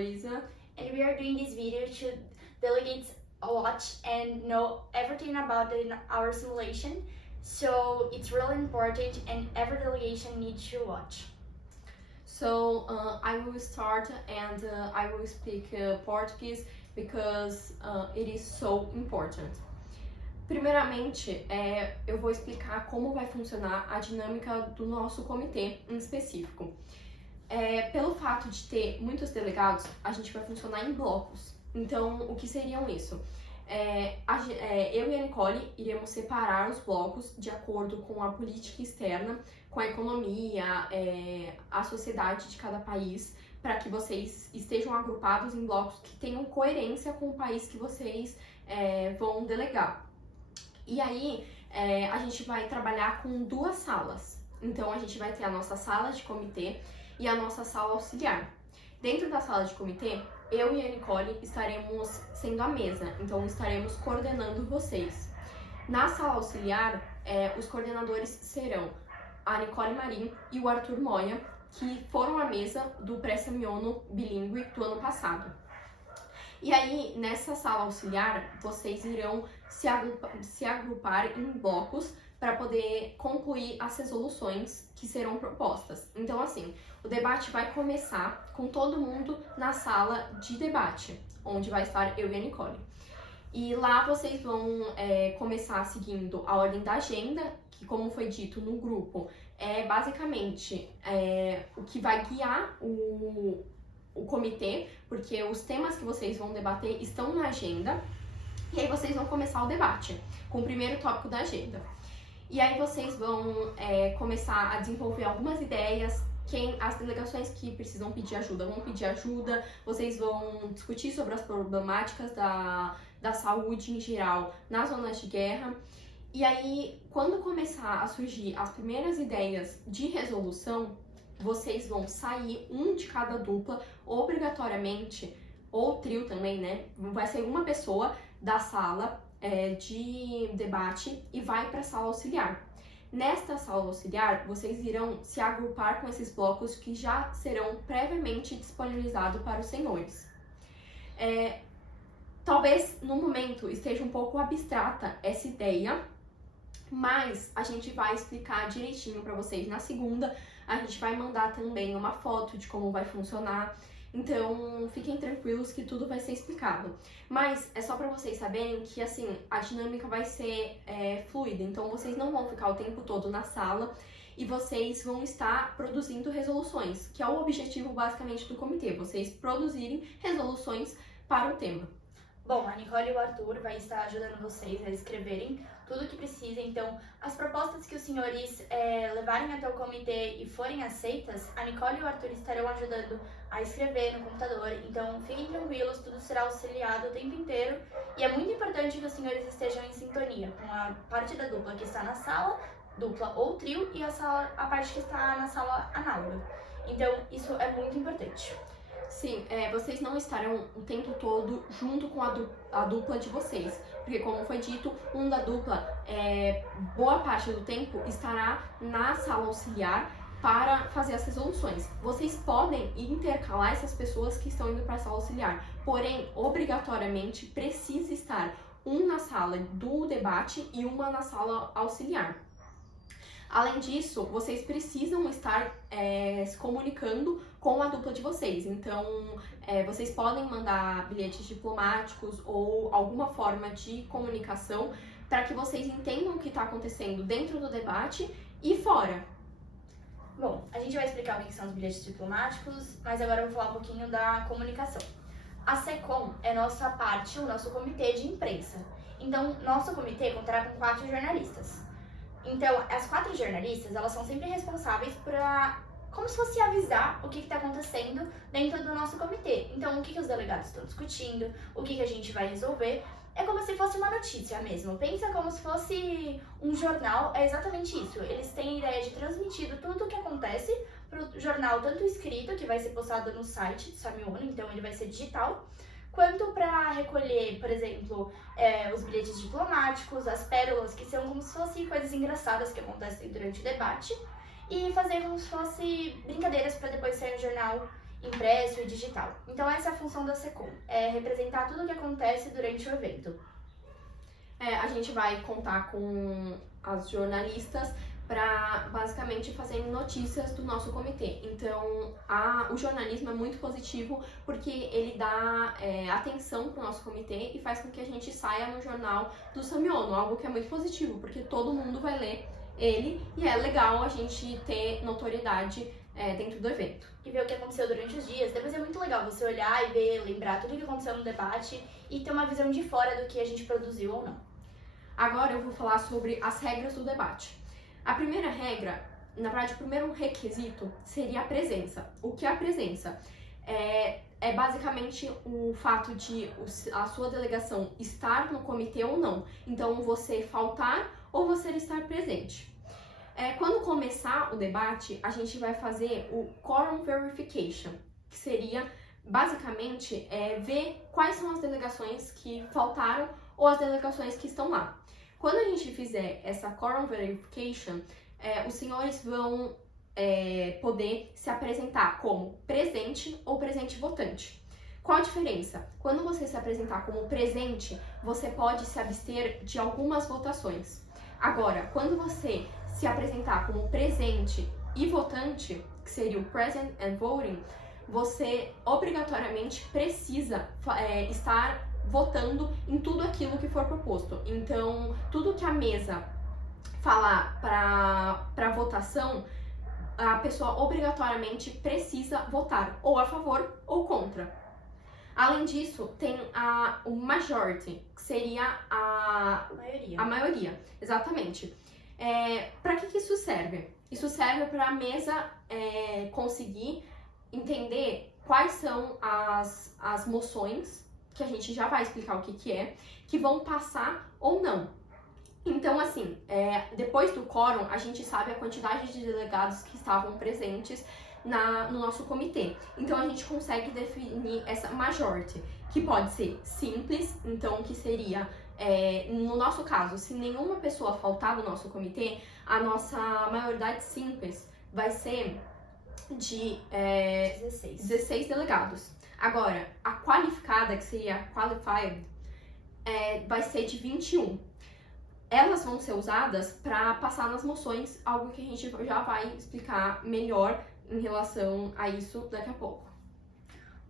Luisa. And we are doing this video to delegates watch and know everything about our simulation. So it's really important and every delegation needs to watch. So I will start and I will speak Portuguese because it is so important. Primeiramente, eu vou explicar como vai funcionar a dinâmica do nosso comitê em específico. Pelo fato de ter muitos delegados, a gente vai funcionar em blocos. Então, o que seriam isso? Eu e a Nicole iremos separar os blocos de acordo com a política externa, com a economia, a sociedade de cada país, para que vocês estejam agrupados em blocos que tenham coerência com o país que vocês vão delegar. E aí, a gente vai trabalhar com duas salas. Então, a gente vai ter a nossa sala de comitê e a nossa sala auxiliar. Dentro da sala de comitê, eu e a Nicole estaremos sendo a mesa, então estaremos coordenando vocês. Na sala auxiliar, os coordenadores serão a Nicole Marim e o Arthur Moya, que foram a mesa do pré-semiono bilíngue do ano passado. E aí, nessa sala auxiliar, vocês irão se agrupar em blocos para poder concluir as resoluções que serão propostas. Então, assim, o debate vai começar com todo mundo na sala de debate, onde vai estar eu e a Nicole. E lá vocês vão começar seguindo a ordem da agenda, que, como foi dito no grupo, é basicamente o que vai guiar o comitê, porque os temas que vocês vão debater estão na agenda, e aí vocês vão começar o debate com o primeiro tópico da agenda. E aí vocês vão começar a desenvolver algumas ideias, as delegações que precisam pedir ajuda vão pedir ajuda, vocês vão discutir sobre as problemáticas da saúde em geral nas zonas de guerra. E aí, quando começar a surgir as primeiras ideias de resolução, vocês vão sair, um de cada dupla, obrigatoriamente, ou trio também, né? Vai ser uma pessoa da sala de debate e vai para a sala auxiliar. Nesta sala auxiliar, vocês irão se agrupar com esses blocos que já serão previamente disponibilizados para os senhores. Talvez no momento esteja um pouco abstrata essa ideia, mas a gente vai explicar direitinho para vocês na segunda. A gente vai mandar também uma foto de como vai funcionar. Então, fiquem tranquilos que tudo vai ser explicado. Mas é só para vocês saberem que, assim, a dinâmica vai ser fluida. Então, vocês não vão ficar o tempo todo na sala e vocês vão estar produzindo resoluções, que é o objetivo, basicamente, do comitê. Vocês produzirem resoluções para o tema. Bom, a Nicole e o Arthur vai estar ajudando vocês a escreverem tudo o que precisa. Então, as propostas que os senhores levarem até o comitê e forem aceitas, a Nicole e o Arthur estarão ajudando a escrever no computador. Então, fiquem tranquilos, tudo será auxiliado o tempo inteiro. E é muito importante que os senhores estejam em sintonia com a parte da dupla que está na sala, dupla ou trio, e a parte que está na sala análoga. Então, isso é muito importante. Sim, vocês não estarão o tempo todo junto com a dupla de vocês, porque como foi dito, um da dupla, boa parte do tempo, estará na sala auxiliar para fazer as resoluções. Vocês podem intercalar essas pessoas que estão indo para a sala auxiliar, porém, obrigatoriamente, precisa estar um na sala do debate e uma na sala auxiliar. Além disso, vocês precisam estar se comunicando com a dupla de vocês. Então, vocês podem mandar bilhetes diplomáticos ou alguma forma de comunicação para que vocês entendam o que está acontecendo dentro do debate e fora. Bom, a gente vai explicar o que são os bilhetes diplomáticos, mas agora eu vou falar um pouquinho da comunicação. A SECOM é nossa parte, o nosso comitê de imprensa. Então, nosso comitê contará com 4 jornalistas. Então, as 4 jornalistas, elas são sempre responsáveis por como se fosse avisar o que está acontecendo dentro do nosso comitê. Então, o que os delegados estão discutindo, o que a gente vai resolver. É como se fosse uma notícia mesmo. Pensa como se fosse um jornal, é exatamente isso. Eles têm a ideia de transmitir tudo o que acontece para o jornal, tanto escrito, que vai ser postado no site do Samiono, então ele vai ser digital, quanto para recolher, por exemplo, os bilhetes diplomáticos, as pérolas, que são como se fossem coisas engraçadas que acontecem durante o debate, e fazer como se fosse brincadeiras para depois sair no jornal impresso e digital. Então essa é a função da SECOM, é representar tudo o que acontece durante o evento. A gente vai contar com as jornalistas para basicamente fazer notícias do nosso comitê. Então, o jornalismo é muito positivo porque ele dá atenção para o nosso comitê e faz com que a gente saia no jornal do Samiono, algo que é muito positivo, porque todo mundo vai ler ele e é legal a gente ter notoriedade dentro do evento. E ver o que aconteceu durante os dias. Depois é muito legal você olhar e ver, lembrar tudo o que aconteceu no debate e ter uma visão de fora do que a gente produziu ou não. Agora eu vou falar sobre as regras do debate. A primeira regra, na verdade, o primeiro requisito seria a presença. O que é a presença? É basicamente o fato de a sua delegação estar no comitê ou não. Então, você faltar ou você estar presente. Quando começar o debate, a gente vai fazer o Quorum Verification, que seria basicamente ver quais são as delegações que faltaram ou as delegações que estão lá. Quando a gente fizer essa Quorum Verification, os senhores vão poder se apresentar como presente ou presente votante. Qual a diferença? Quando você se apresentar como presente, você pode se abster de algumas votações. Agora, quando você se apresentar como presente e votante, que seria o Present and Voting, você obrigatoriamente precisa estar votando em tudo aquilo que for proposto. Então, tudo que a mesa falar para votação, a pessoa obrigatoriamente precisa votar ou a favor ou contra. Além disso, tem o majority, que seria a maioria, exatamente. Para que isso serve? Isso serve para a mesa conseguir entender quais são as moções, que a gente já vai explicar o que é, que vão passar ou não. Então, assim, depois do quórum, a gente sabe a quantidade de delegados que estavam presentes no nosso comitê. Então, a gente consegue definir essa majority, que pode ser simples, então, que seria, no nosso caso, se nenhuma pessoa faltar do nosso comitê, a nossa maioridade simples vai ser de 16 delegados. Agora, a qualificada, que seria a qualified, vai ser de 21. Elas vão ser usadas para passar nas moções, algo que a gente já vai explicar melhor em relação a isso daqui a pouco.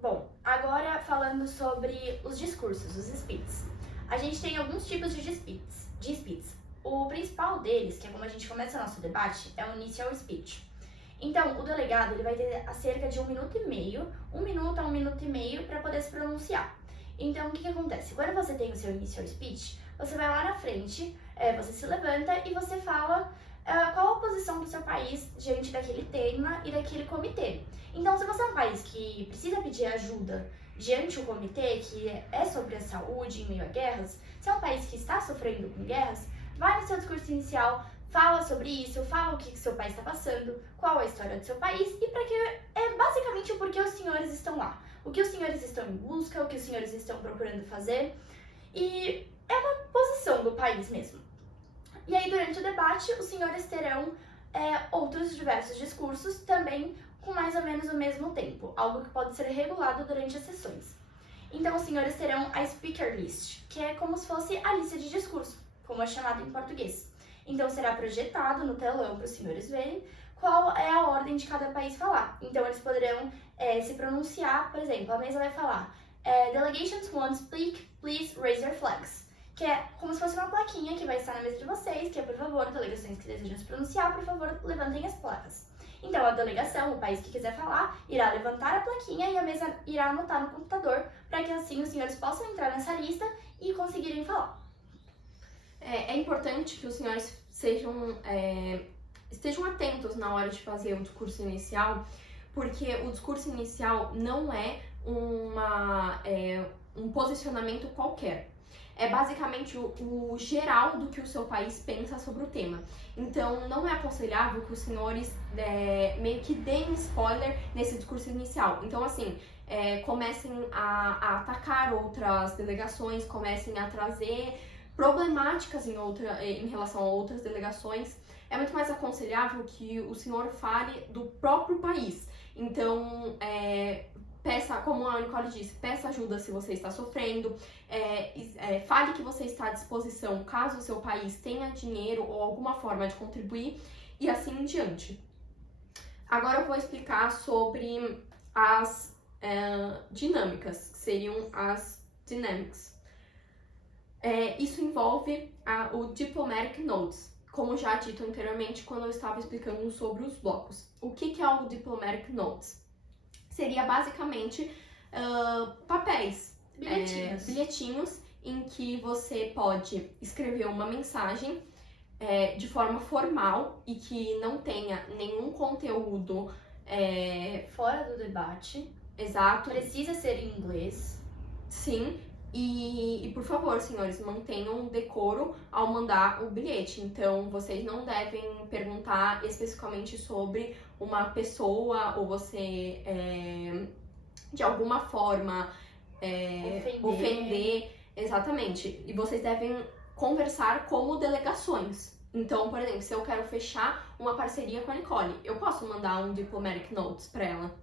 Bom, agora falando sobre os discursos, os speeches. A gente tem alguns tipos de speeches. O principal deles, que é como a gente começa o nosso debate, é o initial speech. Então, o delegado ele vai ter cerca de 1 minuto e meio, 1 minuto a 1 minuto e meio para poder se pronunciar. Então, o que acontece? Quando você tem o seu initial speech, você vai lá na frente, você se levanta e você fala qual a posição do seu país diante daquele tema e daquele comitê. Então, se você é um país que precisa pedir ajuda diante do comitê, que é sobre a saúde em meio a guerras, se é um país que está sofrendo com guerras, vai no seu discurso inicial, fala sobre isso, fala o que seu país está passando, qual a história do seu país e para que basicamente o porquê os senhores estão lá, o que os senhores estão em busca, o que os senhores estão procurando fazer, e é uma posição do país mesmo. E aí durante o debate os senhores terão outros diversos discursos também com mais ou menos o mesmo tempo, algo que pode ser regulado durante as sessões. Então os senhores terão a speaker list, que é como se fosse a lista de discurso, como é chamada em português. Então, será projetado no telão para os senhores verem qual é a ordem de cada país falar. Então, eles poderão se pronunciar, por exemplo, a mesa vai falar Delegations want to speak, please raise your flags. Que é como se fosse uma plaquinha que vai estar na mesa de vocês, que é, por favor, delegações que desejam se pronunciar, por favor, levantem as placas. Então, a delegação, o país que quiser falar, irá levantar a plaquinha e a mesa irá anotar no computador, para que assim os senhores possam entrar nessa lista e conseguirem falar. É importante que os senhores estejam atentos na hora de fazer o discurso inicial, porque o discurso inicial não é um posicionamento qualquer. É basicamente o geral do que o seu país pensa sobre o tema. Então, não é aconselhável que os senhores meio que deem spoiler nesse discurso inicial. Então, assim, comecem a atacar outras delegações, comecem a trazer problemáticas em relação a outras delegações. É muito mais aconselhável que o senhor fale do próprio país. Então, peça, como a Nicole disse, peça ajuda se você está sofrendo, fale que você está à disposição caso o seu país tenha dinheiro ou alguma forma de contribuir e assim em diante. Agora eu vou explicar sobre as dinâmicas, que seriam as dynamics. Isso envolve o Diplomatic Notes, como já dito anteriormente quando eu estava explicando sobre os blocos. O que é o Diplomatic Notes? Seria basicamente papéis, bilhetinhos em que você pode escrever uma mensagem de forma formal e que não tenha nenhum conteúdo fora do debate. Exato. Precisa ser em inglês. Sim. E por favor, senhores, mantenham decoro ao mandar o bilhete. Então, vocês não devem perguntar especificamente sobre uma pessoa ou você, de alguma forma, ofender. Exatamente. E vocês devem conversar como delegações. Então, por exemplo, se eu quero fechar uma parceria com a Nicole, eu posso mandar um Diplomatic Notes para ela.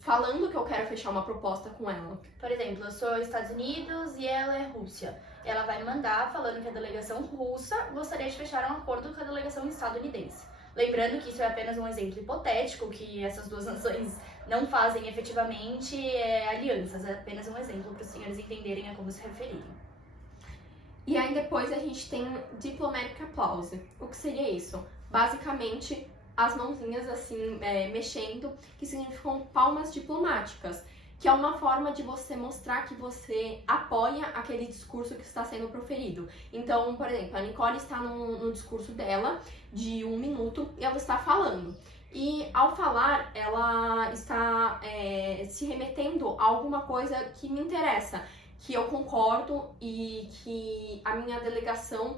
Falando que eu quero fechar uma proposta com ela. Por exemplo, eu sou Estados Unidos e ela é Rússia. Ela vai mandar falando que a delegação russa gostaria de fechar um acordo com a delegação estadunidense. Lembrando que isso é apenas um exemplo hipotético, que essas duas nações não fazem efetivamente alianças. É apenas um exemplo para os senhores entenderem a como se referirem. E aí depois a gente tem Diplomatic Applause. O que seria isso? Basicamente, as mãozinhas assim, mexendo, que significam palmas diplomáticas, que é uma forma de você mostrar que você apoia aquele discurso que está sendo proferido. Então, por exemplo, a Nicole está no discurso dela, de 1 minuto, e ela está falando. E ao falar, ela está se remetendo a alguma coisa que me interessa, que eu concordo e que a minha delegação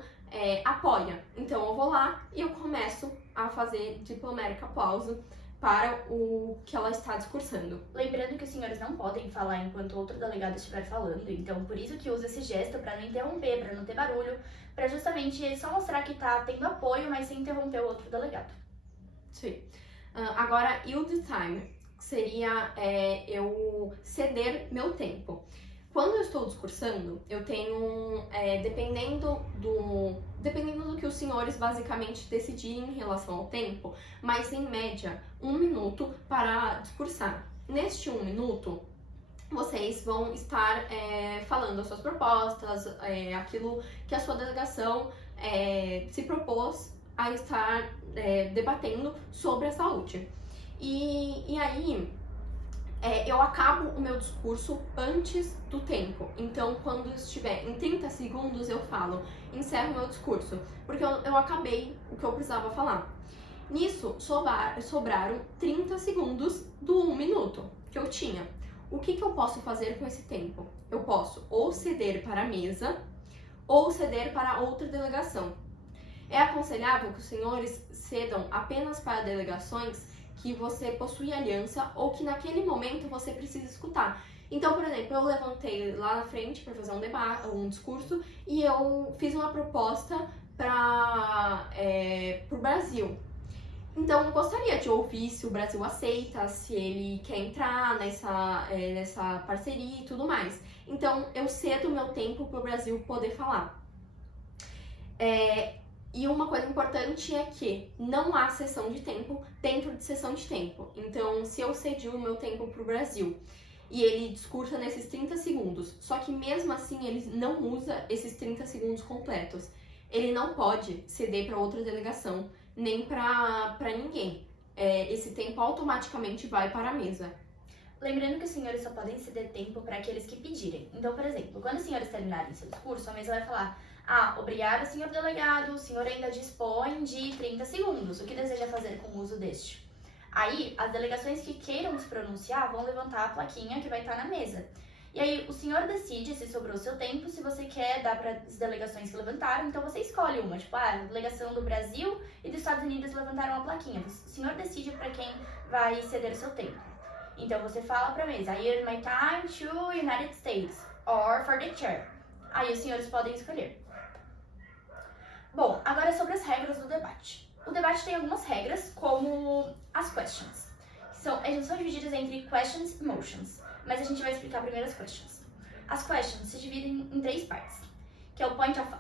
apoia. Então eu vou lá e eu começo a fazer diplomatic applause para o que ela está discursando. Lembrando que os senhores não podem falar enquanto outro delegado estiver falando, então por isso que usa esse gesto para não interromper, para não ter barulho, para justamente só mostrar que está tendo apoio, mas sem interromper o outro delegado. Sim. Agora, yield time, que seria eu ceder meu tempo. Quando eu estou discursando, eu tenho, dependendo do que os senhores basicamente decidirem em relação ao tempo, mas em média 1 minuto para discursar. Neste 1 minuto, vocês vão estar falando as suas propostas, aquilo que a sua delegação se propôs a estar debatendo sobre a saúde. E aí, eu acabo o meu discurso antes do tempo. Então, quando estiver em 30 segundos, eu falo, encerro o meu discurso, porque eu acabei o que eu precisava falar. Nisso, sobraram 30 segundos do 1 minuto que eu tinha. O que eu posso fazer com esse tempo? Eu posso ou ceder para a mesa, ou ceder para outra delegação. É aconselhável que os senhores cedam apenas para delegações que você possui aliança ou que naquele momento você precisa escutar. Então, por exemplo, eu levantei lá na frente para fazer um discurso e eu fiz uma proposta para o Brasil. Então, eu gostaria de ouvir se o Brasil aceita, se ele quer entrar nessa parceria e tudo mais. Então, eu cedo o meu tempo para o Brasil poder falar. E uma coisa importante é que não há sessão de tempo dentro de sessão de tempo. Então, se eu cedi o meu tempo para o Brasil e ele discursa nesses 30 segundos, só que mesmo assim ele não usa esses 30 segundos completos, ele não pode ceder para outra delegação, nem para ninguém. Esse tempo automaticamente vai para a mesa. Lembrando que os senhores só podem ceder tempo para aqueles que pedirem. Então, por exemplo, quando os senhores terminarem seu discurso, a mesa vai falar: obrigado, senhor delegado, o senhor ainda dispõe de 30 segundos. O que deseja fazer com o uso deste? Aí, as delegações que queiram se pronunciar vão levantar a plaquinha que vai estar na mesa. E aí, o senhor decide se sobrou seu tempo, se você quer dar para as delegações que levantaram. Então, você escolhe uma. Tipo, a delegação do Brasil e dos Estados Unidos levantaram a plaquinha. O senhor decide para quem vai ceder o seu tempo. Então, você fala para a mesa: I yield my time to United States or for the chair. Aí, os senhores podem escolher. Bom, agora sobre as regras do debate. O debate tem algumas regras, como as questions. eles são divididos entre questions e motions, mas a gente vai explicar primeiro as questions. As questions se dividem em 3 partes, que é o point of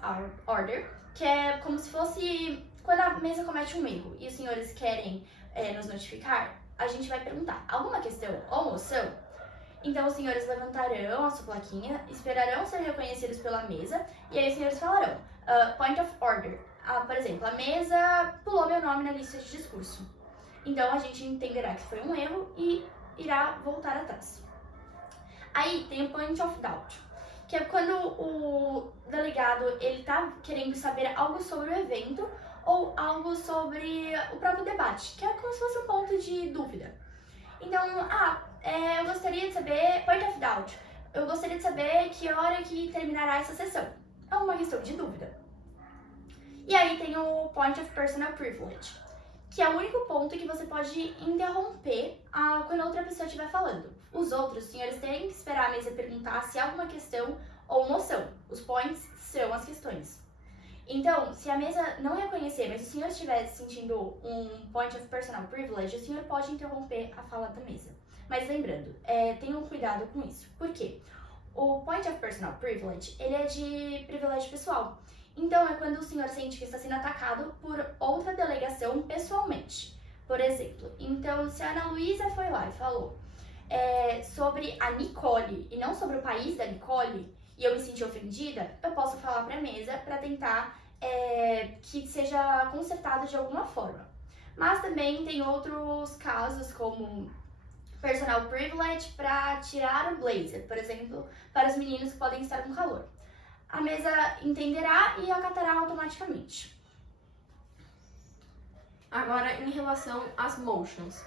order, que é como se fosse quando a mesa comete um erro e os senhores querem nos notificar, a gente vai perguntar alguma questão ou moção. Então os senhores levantarão a sua plaquinha, esperarão ser reconhecidos pela mesa e aí os senhores falarão point of order. Por exemplo, a mesa pulou meu nome na lista de discurso. Então a gente entenderá que foi um erro e irá voltar atrás. Aí tem o point of doubt, que é quando o delegado ele tá querendo saber algo sobre o evento ou algo sobre o próprio debate, que é como se fosse um ponto de dúvida. Então, eu gostaria de saber, point of doubt, eu gostaria de saber que hora que terminará essa sessão. É uma questão de dúvida. E aí tem o point of personal privilege, que é o único ponto que você pode interromper quando a outra pessoa estiver falando. Os outros, os senhores têm que esperar a mesa perguntar se há alguma questão ou moção. Os points são as questões. Então, se a mesa não reconhecer, mas o senhor estiver sentindo um point of personal privilege, o senhor pode interromper a fala da mesa. Mas lembrando, tenham cuidado com isso. Por quê? O point of personal privilege, ele é de privilégio pessoal. Então, é quando o senhor sente que está sendo atacado por outra delegação pessoalmente. Por exemplo, então, se a Ana Luísa foi lá e falou sobre a Nicole e não sobre o país da Nicole, e eu me senti ofendida, eu posso falar para a mesa para tentar que seja consertado de alguma forma. Mas também tem outros casos, como personal privilege para tirar o blazer, por exemplo, para os meninos que podem estar com calor. A mesa entenderá e acatará automaticamente. Agora, em relação às motions,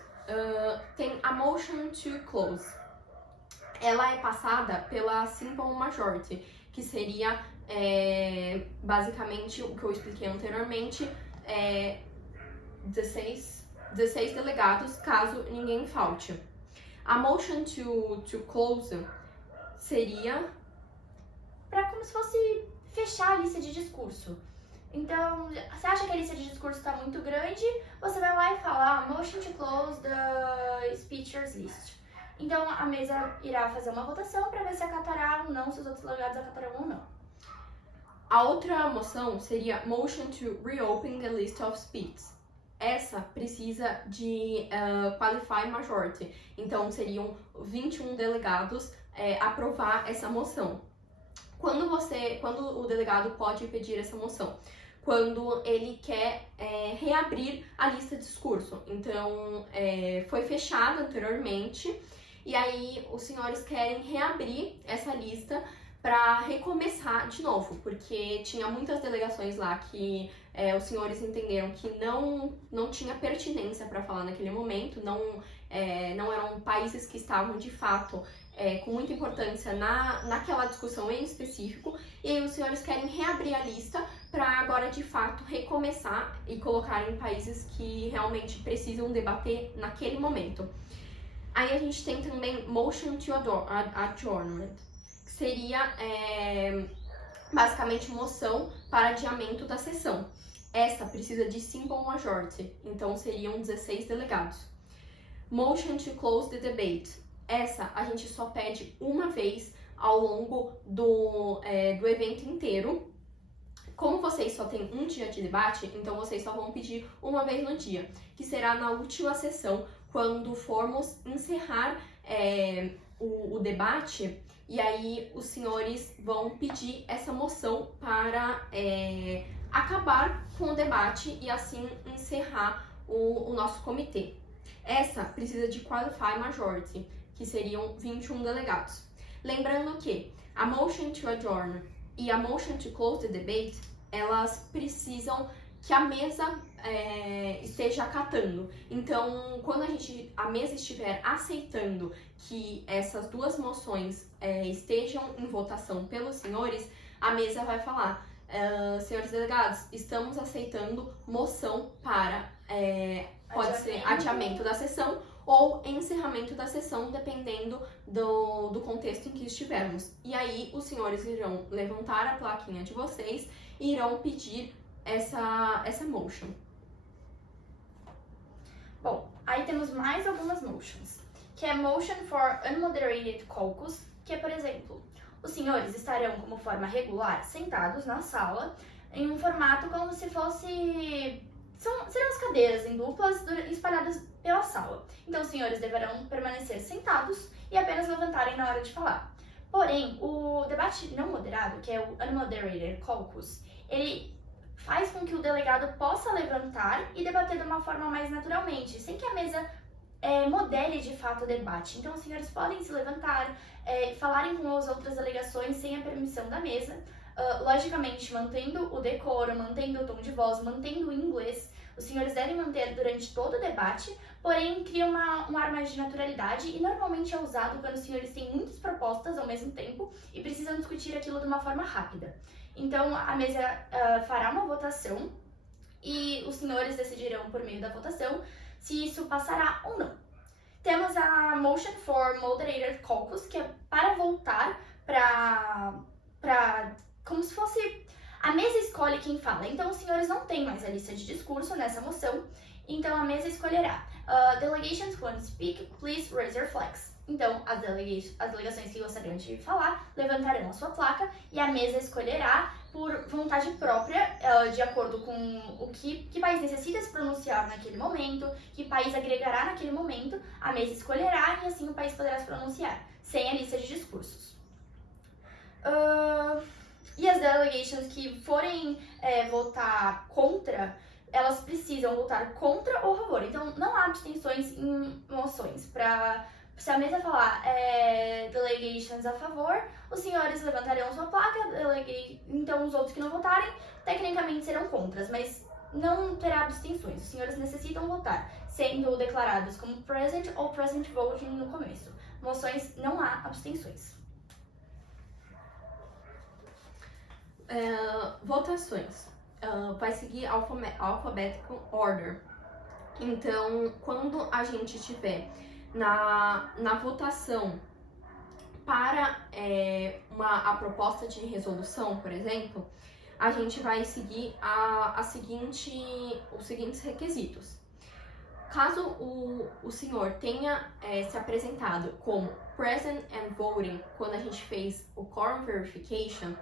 tem a motion to close. Ela é passada pela simple majority, que seria basicamente o que eu expliquei anteriormente, 16 delegados, caso ninguém falte. A motion to close seria para como se fosse fechar a lista de discurso. Então, você acha que a lista de discurso está muito grande, você vai lá e fala motion to close the speakers list. Então, a mesa irá fazer uma votação para ver se acatará ou não, se os outros delegados acatarão ou não. A outra moção seria motion to reopen the list of speaks. Essa precisa de qualify majority. Então, seriam 21 delegados aprovar essa moção. Quando o delegado pode pedir essa moção? Quando ele quer reabrir a lista de discurso. Então, foi fechada anteriormente e aí os senhores querem reabrir essa lista para recomeçar de novo, porque tinha muitas delegações lá que os senhores entenderam que não tinha pertinência para falar naquele momento, não eram países que estavam de fato com muita importância naquela discussão em específico, e aí os senhores querem reabrir a lista para agora de fato recomeçar e colocar em países que realmente precisam debater naquele momento. Aí a gente tem também motion to adjournment, que seria basicamente moção para adiamento da sessão. Essa precisa de simple majority, então seriam 16 delegados. Motion to close the debate. Essa a gente só pede uma vez ao longo do evento inteiro. Como vocês só têm um dia de debate, então vocês só vão pedir uma vez no dia, que será na última sessão, quando formos encerrar o debate, e aí os senhores vão pedir essa moção para acabar com o debate e assim encerrar o nosso comitê. Essa precisa de qualify majority, que seriam 21 delegados. Lembrando que a motion to adjourn e a motion to close the debate, elas precisam que a mesa esteja acatando. Então, quando a mesa estiver aceitando que essas duas moções estejam em votação pelos senhores, a mesa vai falar: senhores delegados, estamos aceitando moção para pode ser adiamento da sessão ou encerramento da sessão, dependendo do contexto em que estivermos. E aí os senhores irão levantar a plaquinha de vocês e irão pedir essa motion. Bom, Aí temos mais algumas motions, que é motion for unmoderated caucus, que é, por exemplo, os senhores estarão como forma regular sentados na sala em um formato como se fosse... serão as cadeiras em duplas espalhadas pela sala. Então, os senhores deverão permanecer sentados e apenas levantarem na hora de falar. Porém, o debate não moderado, que é o unmoderated caucus, ele faz com que o delegado possa levantar e debater de uma forma mais naturalmente, sem que a mesa modere de fato o debate. Então, os senhores podem se levantar, falarem com as outras delegações sem a permissão da mesa, logicamente mantendo o decoro, mantendo o tom de voz, mantendo o inglês. Os senhores devem manter durante todo o debate, porém cria um ar mais de naturalidade e normalmente é usado quando os senhores têm muitas propostas ao mesmo tempo e precisam discutir aquilo de uma forma rápida. Então, a mesa fará uma votação e os senhores decidirão por meio da votação se isso passará ou não. Temos a Motion for Moderated Caucus, que é para voltar para como se fosse... A mesa escolhe quem fala. Então, os senhores não têm mais a lista de discurso nessa moção. Então, a mesa escolherá. Delegations who want to speak, please raise your flags. Então, as delegações que gostariam de falar levantarão a sua placa e a mesa escolherá por vontade própria, de acordo com o que país necessita se pronunciar naquele momento, que país agregará naquele momento, a mesa escolherá e assim o país poderá se pronunciar, sem a lista de discursos. E as delegations que forem votar contra, elas precisam votar contra ou a favor. Então, não há abstenções em moções. Se a mesa falar delegations a favor, os senhores levantarão sua placa, então os outros que não votarem, tecnicamente serão contras, mas não terá abstenções. Os senhores necessitam votar, sendo declarados como present ou present voting no começo. Moções, não há abstenções. Votações. Vai seguir alphabetical order. Então, quando a gente tiver na votação para a proposta de resolução, por exemplo, a gente vai seguir os seguintes requisitos. Caso o senhor tenha se apresentado como present and voting quando a gente fez o quorum verification,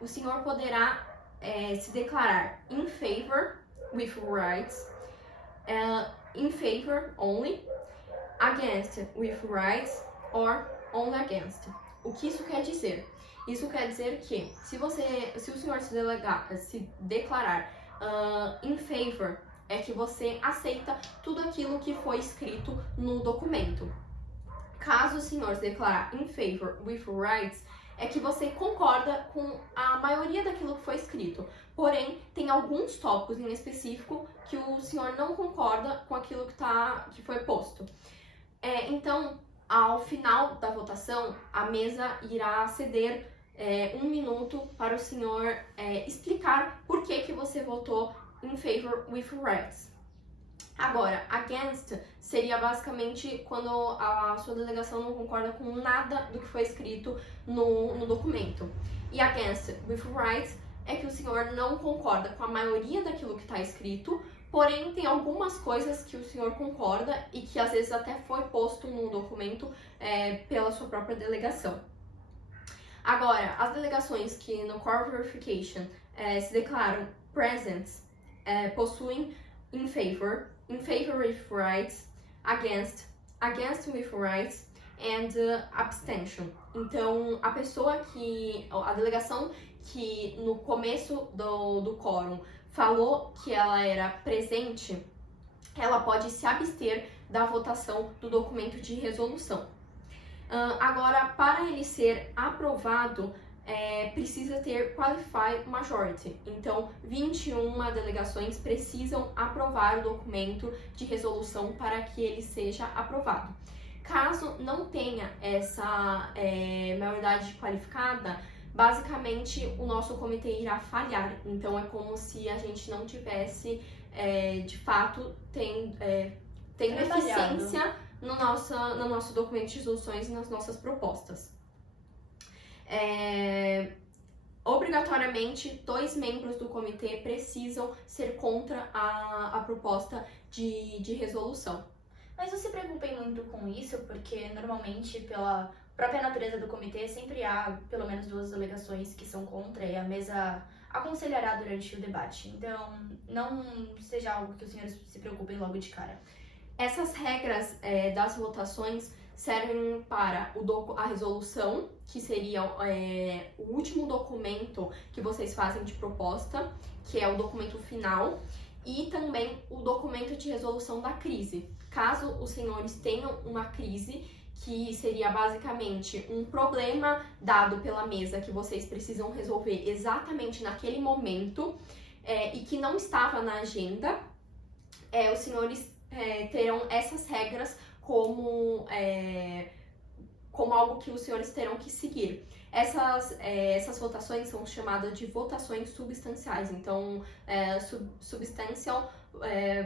o senhor poderá se declarar in favor with rights, in favor only, against with rights or only against. O que isso quer dizer? Isso quer dizer que se o senhor se declarar in favor, é que você aceita tudo aquilo que foi escrito no documento. Caso o senhor se declarar in favor with rights, é que você concorda com a maioria daquilo que foi escrito. Porém, tem alguns tópicos em específico que o senhor não concorda com aquilo que foi posto. Então, ao final da votação, a mesa irá ceder 1 minuto para o senhor explicar por que você votou in favor with rights. Agora, against seria basicamente quando a sua delegação não concorda com nada do que foi escrito no documento. E against with rights é que o senhor não concorda com a maioria daquilo que está escrito, porém tem algumas coisas que o senhor concorda e que às vezes até foi posto no documento pela sua própria delegação. Agora, as delegações que no quorum verification se declaram present possuem in favor with rights, against with rights and abstention. Então, a delegação que no começo do quórum falou que ela era presente, ela pode se abster da votação do documento de resolução. Agora, para ele ser aprovado, precisa ter qualified majority. Então, 21 delegações precisam aprovar o documento de resolução para que ele seja aprovado. Caso não tenha essa maioridade qualificada, basicamente o nosso comitê irá falhar. Então, é como se a gente não tivesse, de fato, tendo eficiência no nosso documento de resoluções e nas nossas propostas. obrigatoriamente 2 membros do comitê precisam ser contra a proposta de resolução. Mas não se preocupem muito com isso, porque normalmente, pela própria natureza do comitê, sempre há pelo menos 2 delegações que são contra e a mesa aconselhará durante o debate. Então, não seja algo que os senhores se preocupem logo de cara. Essas regras das votações servem para a resolução, que seria o último documento que vocês fazem de proposta, que é o documento final, e também o documento de resolução da crise. Caso os senhores tenham uma crise, que seria basicamente um problema dado pela mesa que vocês precisam resolver exatamente naquele momento e que não estava na agenda, os senhores terão essas regras como algo que os senhores terão que seguir. Essas votações são chamadas de votações substanciais, então substantial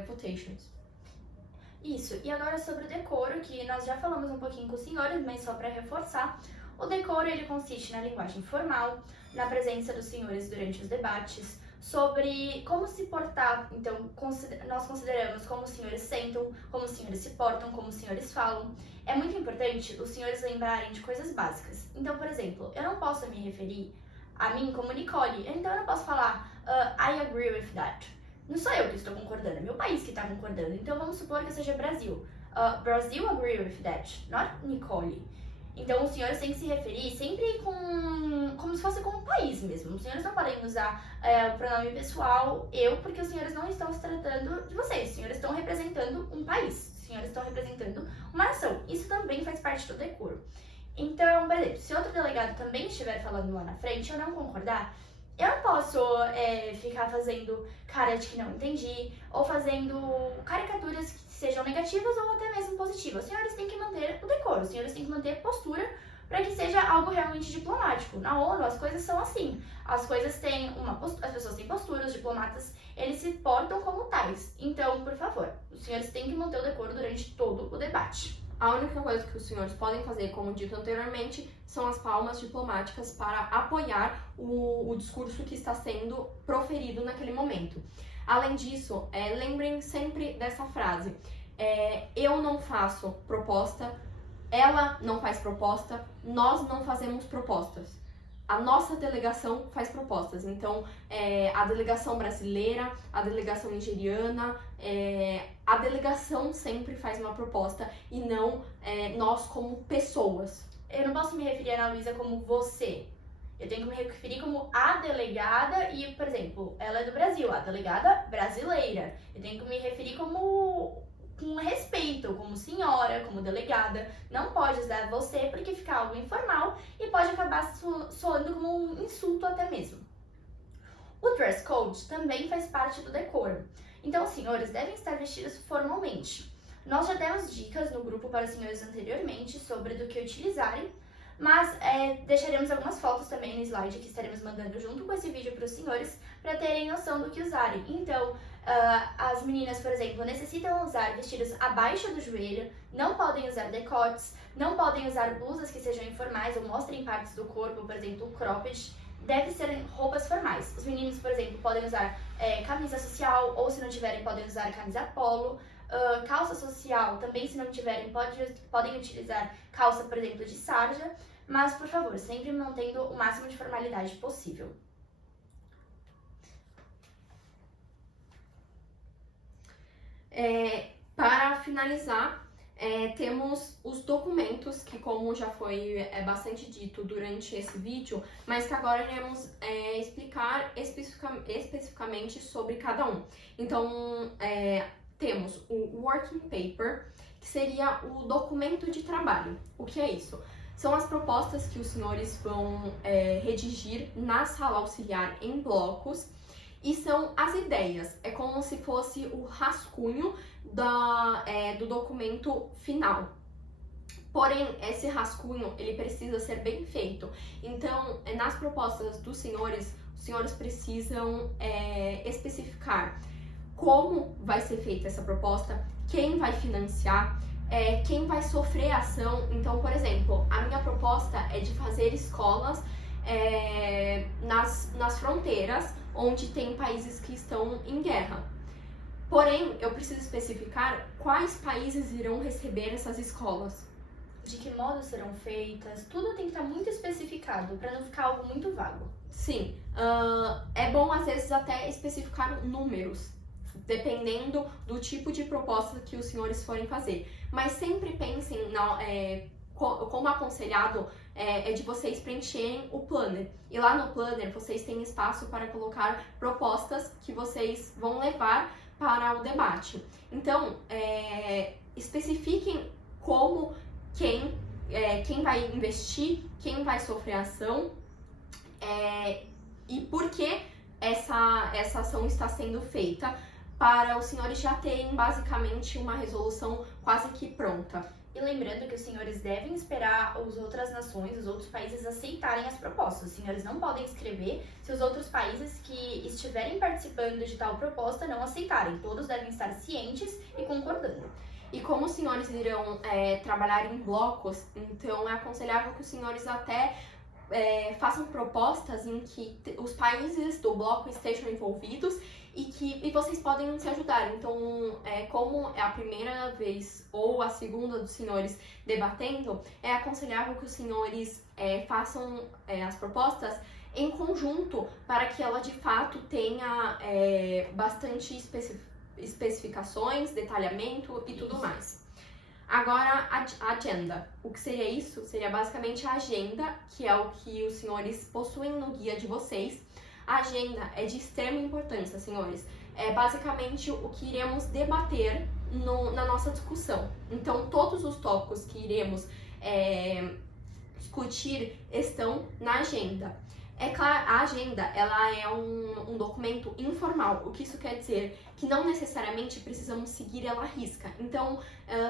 votations. Isso, e agora sobre o decoro, que nós já falamos um pouquinho com os senhores, mas só para reforçar, o decoro ele consiste na linguagem formal, na presença dos senhores durante os debates, sobre como se portar. Então, nós consideramos como os senhores sentam, como os senhores se portam, como os senhores falam. É muito importante os senhores lembrarem de coisas básicas. Então, por exemplo, eu não posso me referir a mim como Nicole, então eu não posso falar I agree with that. Não sou eu que estou concordando, é meu país que está concordando. Então, vamos supor que seja Brasil. Brazil agree with that, not Nicole. Então, os senhores têm que se referir sempre como se fosse com um país mesmo. Os senhores não podem usar o pronome pessoal, eu, porque os senhores não estão se tratando de vocês. Os senhores estão representando um país. Os senhores estão representando uma nação. Isso também faz parte do decoro. Então, por exemplo, se outro delegado também estiver falando lá na frente e eu não concordar, eu não posso ficar fazendo cara de que não entendi, ou fazendo caricaturas que sejam negativas ou até mesmo positivas. Os senhores têm que manter o decoro, os senhores têm que manter postura para que seja algo realmente diplomático. Na ONU as coisas são assim, as coisas têm as pessoas têm postura, os diplomatas, eles se portam como tais. Então, por favor, os senhores têm que manter o decoro durante todo o debate. A única coisa que os senhores podem fazer, como dito anteriormente, são as palmas diplomáticas para apoiar o discurso que está sendo proferido naquele momento. Além disso, lembrem sempre dessa frase: eu não faço proposta, ela não faz proposta, nós não fazemos propostas. A nossa delegação faz propostas. Então, a delegação brasileira, a delegação nigeriana, a delegação sempre faz uma proposta e não nós como pessoas. Eu não posso me referir a Ana Luísa como você. Eu tenho que me referir como a delegada e, por exemplo, ela é do Brasil, a delegada brasileira. Eu tenho que me referir com respeito, como senhora, como delegada. Não pode usar você porque fica algo informal e pode acabar soando como um insulto até mesmo. O dress code também faz parte do decoro. Então, os senhores devem estar vestidos formalmente. Nós já demos dicas no grupo para os senhores anteriormente sobre do que utilizarem, mas deixaremos algumas fotos também no slide que estaremos mandando junto com esse vídeo para os senhores para terem noção do que usarem. Então, as meninas, por exemplo, necessitam usar vestidos abaixo do joelho, não podem usar decotes, não podem usar blusas que sejam informais ou mostrem partes do corpo, por exemplo, cropped. Deve ser roupas formais. Os meninos, por exemplo, podem usar camisa social ou, se não tiverem, podem usar camisa polo. Calça social, também se não tiverem, podem utilizar calça, por exemplo, de sarja, mas, por favor, sempre mantendo o máximo de formalidade possível. Para finalizar, temos os documentos, que como já foi bastante dito durante esse vídeo, mas que agora iremos explicar especificamente sobre cada um. Então, temos o Working Paper, que seria o documento de trabalho. O que é isso? São as propostas que os senhores vão redigir na sala auxiliar em blocos, e são as ideias. É como se fosse o rascunho do documento final. Porém, esse rascunho ele precisa ser bem feito. Então, nas propostas dos senhores, os senhores precisam especificar como vai ser feita essa proposta, quem vai financiar, quem vai sofrer a ação. Então, por exemplo, a minha proposta é de fazer escolas nas fronteiras, onde tem países que estão em guerra. Porém, eu preciso especificar quais países irão receber essas escolas. De que modo serão feitas, tudo tem que estar muito especificado, para não ficar algo muito vago. Sim, é bom às vezes até especificar números, dependendo do tipo de proposta que os senhores forem fazer. Mas sempre pensem, como aconselhado, é de vocês preencherem o planner. E lá no planner vocês têm espaço para colocar propostas que vocês vão levar para o debate. Então, especifiquem como, quem vai investir, quem vai sofrer a ação, e por que essa ação está sendo feita, para os senhores já terem basicamente uma resolução quase que pronta. E lembrando que os senhores devem esperar as outras nações, os outros países aceitarem as propostas. Os senhores não podem escrever se os outros países que estiverem participando de tal proposta não aceitarem. Todos devem estar cientes e concordando. E como os senhores irão trabalhar em blocos, então é aconselhável que os senhores até façam propostas em que os países do bloco estejam envolvidos e vocês podem se ajudar. Então, como é a primeira vez ou a segunda dos senhores debatendo, é aconselhável que os senhores façam as propostas em conjunto para que ela de fato tenha bastante especificações, detalhamento e tudo mais. Agora, a agenda. O que seria isso? Seria basicamente a agenda, que é o que os senhores possuem no guia de vocês. A agenda é de extrema importância, senhores. É basicamente o que iremos debater na nossa discussão. Então, todos os tópicos que iremos discutir estão na agenda. É claro, a agenda ela é um documento informal. O que isso quer dizer? Que não necessariamente precisamos seguir ela à risca. Então,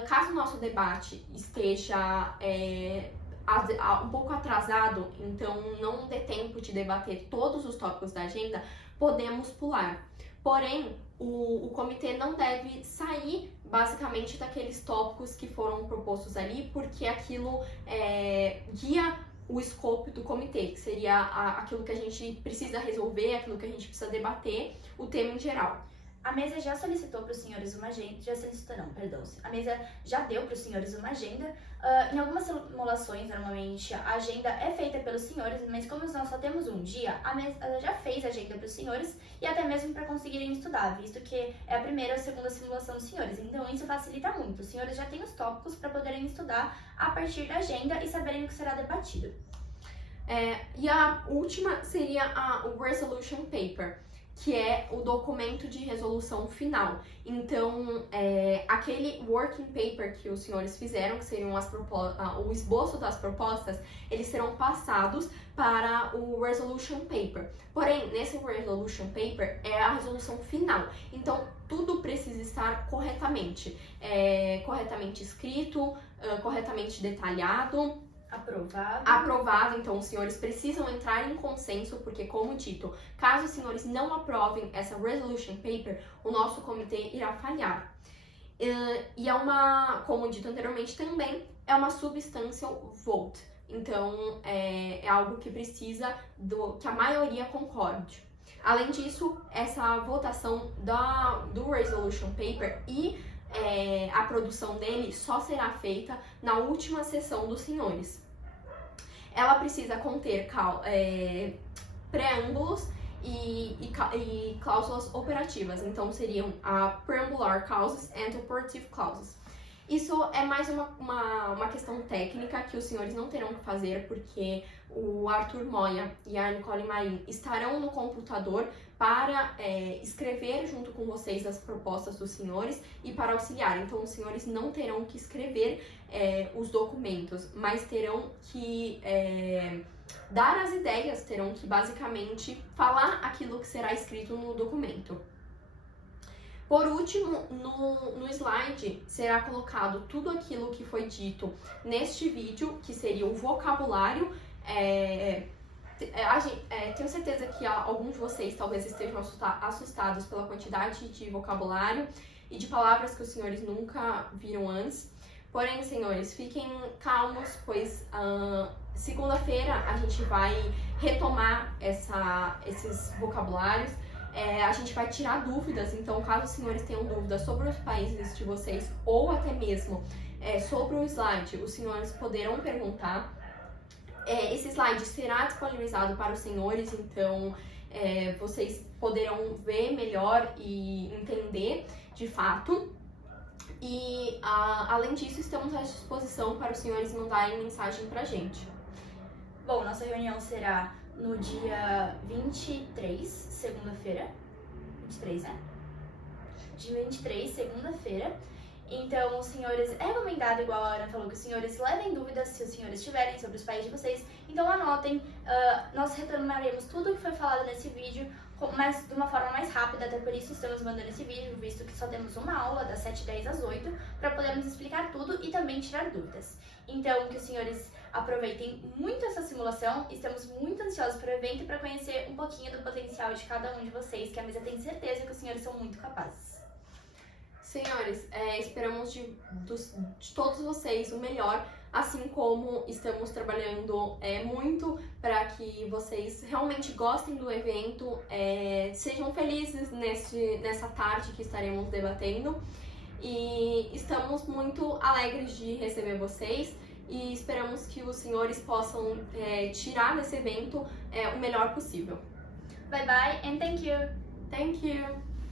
caso o nosso debate esteja um pouco atrasado, então não dê tempo de debater todos os tópicos da agenda, podemos pular. Porém, o comitê não deve sair basicamente daqueles tópicos que foram propostos ali, porque aquilo guia o escopo do comitê, que seria aquilo que a gente precisa resolver, aquilo que a gente precisa debater, o tema em geral. A mesa já solicitou para os senhores uma agenda, a mesa já deu para os senhores uma agenda. Em algumas simulações, normalmente, a agenda é feita pelos senhores, mas como nós só temos um dia, a mesa já fez a agenda para os senhores e até mesmo para conseguirem estudar, visto que é a primeira ou a segunda simulação dos senhores. Então, isso facilita muito. Os senhores já têm os tópicos para poderem estudar a partir da agenda e saberem o que será debatido. E a última seria o Resolution Paper, que é o documento de resolução final. Então, aquele working paper que os senhores fizeram, que seriam o esboço das propostas, eles serão passados para o resolution paper. Porém, nesse resolution paper é a resolução final. Então, tudo precisa estar corretamente. Corretamente escrito, corretamente detalhado. Aprovado, então os senhores precisam entrar em consenso, porque, como dito, caso os senhores não aprovem essa resolution paper, o nosso comitê irá falhar. E como dito anteriormente também, é uma substantial vote, então é algo que precisa que a maioria concorde. Além disso, essa votação do resolution paper e a produção dele só será feita na última sessão dos senhores. Ela precisa conter preâmbulos e cláusulas operativas, então seriam a preambular clauses and operative clauses. Isso é mais uma questão técnica que os senhores não terão que fazer, porque o Arthur Moya e a Nicole Marin estarão no computador para escrever junto com vocês as propostas dos senhores e para auxiliar. Então, os senhores não terão que escrever os documentos, mas terão que dar as ideias, terão que basicamente falar aquilo que será escrito no documento. Por último, no slide será colocado tudo aquilo que foi dito neste vídeo, que seria o vocabulário. Tenho certeza que alguns de vocês talvez estejam assustados pela quantidade de vocabulário e de palavras que os senhores nunca viram antes. Porém, senhores, fiquem calmos, pois segunda-feira a gente vai retomar esses vocabulários. A gente vai tirar dúvidas, então caso os senhores tenham dúvidas sobre os países de vocês ou até mesmo sobre o slide, os senhores poderão perguntar. Esse slide será disponibilizado para os senhores, então vocês poderão ver melhor e entender de fato. E além disso, estamos à disposição para os senhores mandarem mensagem pra gente. Bom, nossa reunião será no dia 23, segunda-feira. 23, né? Dia 23, segunda-feira. Então, os senhores, é recomendado, igual a Ana falou, que os senhores levem dúvidas, se os senhores tiverem, sobre os países de vocês. Então, anotem, nós retornaremos tudo que foi falado nesse vídeo, mas de uma forma mais rápida, até por isso estamos mandando esse vídeo, visto que só temos uma aula, das 7h10 às 8, para podermos explicar tudo e também tirar dúvidas. Então, que os senhores aproveitem muito essa simulação, estamos muito ansiosos para o evento e para conhecer um pouquinho do potencial de cada um de vocês, que a mesa tem certeza que os senhores são muito capazes. Senhores, esperamos de todos vocês o melhor, assim como estamos trabalhando muito para que vocês realmente gostem do evento, sejam felizes nessa tarde que estaremos debatendo, e estamos muito alegres de receber vocês e esperamos que os senhores possam tirar desse evento o melhor possível. Bye bye and thank you! Thank you!